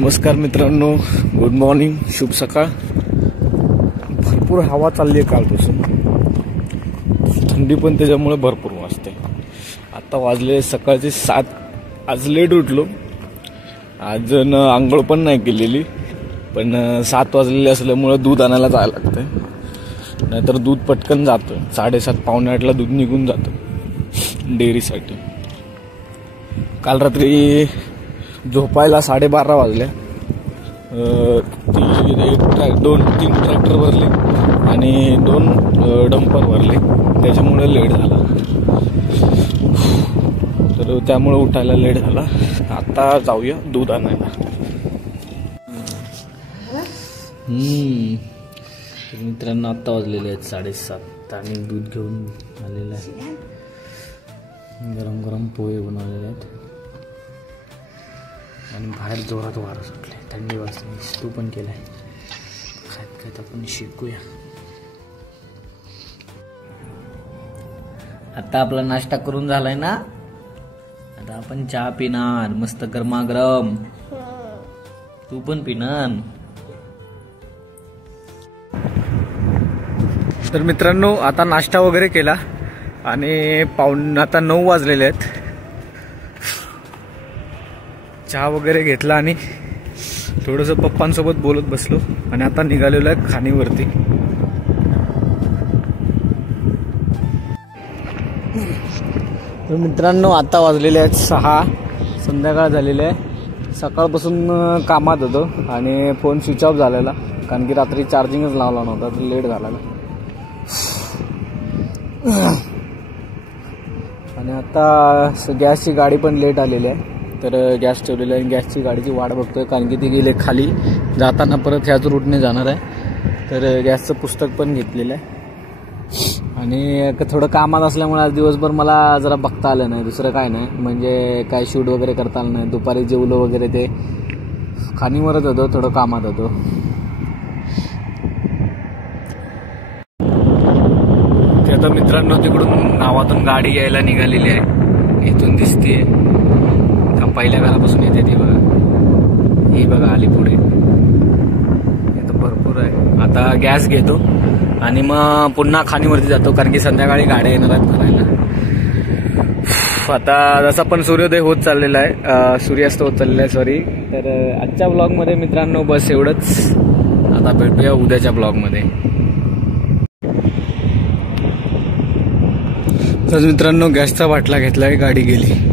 नमस्कार मित्रांनो, good morning, शुभ सकाळ। भरपूर हवा चालली आहे कालपासून, थंडी पण त्याच्यामुळे भरपूर वाजते। आता वाजले सकाळचे 7। आज लेट उठलो, आज आंघोळ पण नाही केलेली, पण 7 वाजलेले असल्यामुळे दूध आणायला जायला लागतंय, नाहीतर दूध पटकन जातं। 7:30 पावणे 8ला दूध निघून जातं डेअरीसाठी। काल रात्री झोपायला 12:30 वाजले। 2-3 ट्रॅक्टर भरले आणि 2 डंपर भरले, त्याच्यामुळे लेट झाला। तर त्यामुळे उठायला लेट झाला। आता जाऊया दूध आणायला। तर मित्रांनो, आता वाजलेले आहेत 7:30 आणि दूध घेऊन आलेलं आहे। गरम गरम पोहे बनवलेले आहेत आणि बाहेर जोरात वारा सुटले, थंडी वाजते। तू पण केलाय, खात खात आपण शिकूया। आता आपला नाश्ता करून झालाय ना, आता आपण चहा पिणार मस्त गरमागरम। तू पण पिणार। तर मित्रांनो, आता नाश्ता वगैरे केला आणि आता 9 वाजलेले आहेत। चहा वगैरे घेतला आणि थोडंसं पप्पांसोबत बोलत बसलो आणि आता निघालेलो आहे खाणीवरती। तर मित्रांनो, आता वाजलेले आहेत 6, संध्याकाळ झालेली आहे। सकाळपासून कामात होतो आणि फोन स्विच ऑफ झालेला, कारण की रात्री चार्जिंगच लावला नव्हता, तर लेट झाला। आणि आता गॅसची गाडी पण लेट आलेली आहे, तर गॅस ठेवलेला आहे। गॅसची गाडीची वाट बघतोय, कारण की ती गेले खाली, जाताना परत ह्याच रूटने जाणार आहे। तर गॅसचं पुस्तक पण घेतलेलं आहे आणि थोडं कामात असल्यामुळे आज दिवसभर मला जरा बघता आलं नाही, दुसरं काय नाही, म्हणजे काय शूट वगैरे करता आलं नाही। दुपारी जेवलो वगैरे ते खाणीवरच होतो, थोडं कामात होतो। ते आता मित्रांनो, तिकडून गावातून गाडी यायला निघालेली आहे, इथून दिसतीये। पहिल्या घरापासून येते ती बघा, ही बघा आली पुढे। इथं भरपूर आहे। आता गॅस घेतो आणि मग पुन्हा खाणीवरती जातो, कारण की संध्याकाळी गाड्या येणार आहेत भरायला। आता जसा पण सूर्योदय होत चाललेला आहे, सूर्यास्त होत चाललेला आहे, सॉरी। तर आजच्या ब्लॉगमध्ये मित्रांनो बस एवढंच। आता भेटूया उद्याच्या ब्लॉगमध्ये। तर मित्रांनो, गॅसचा बाटला घेतलाय, गाडी गेली।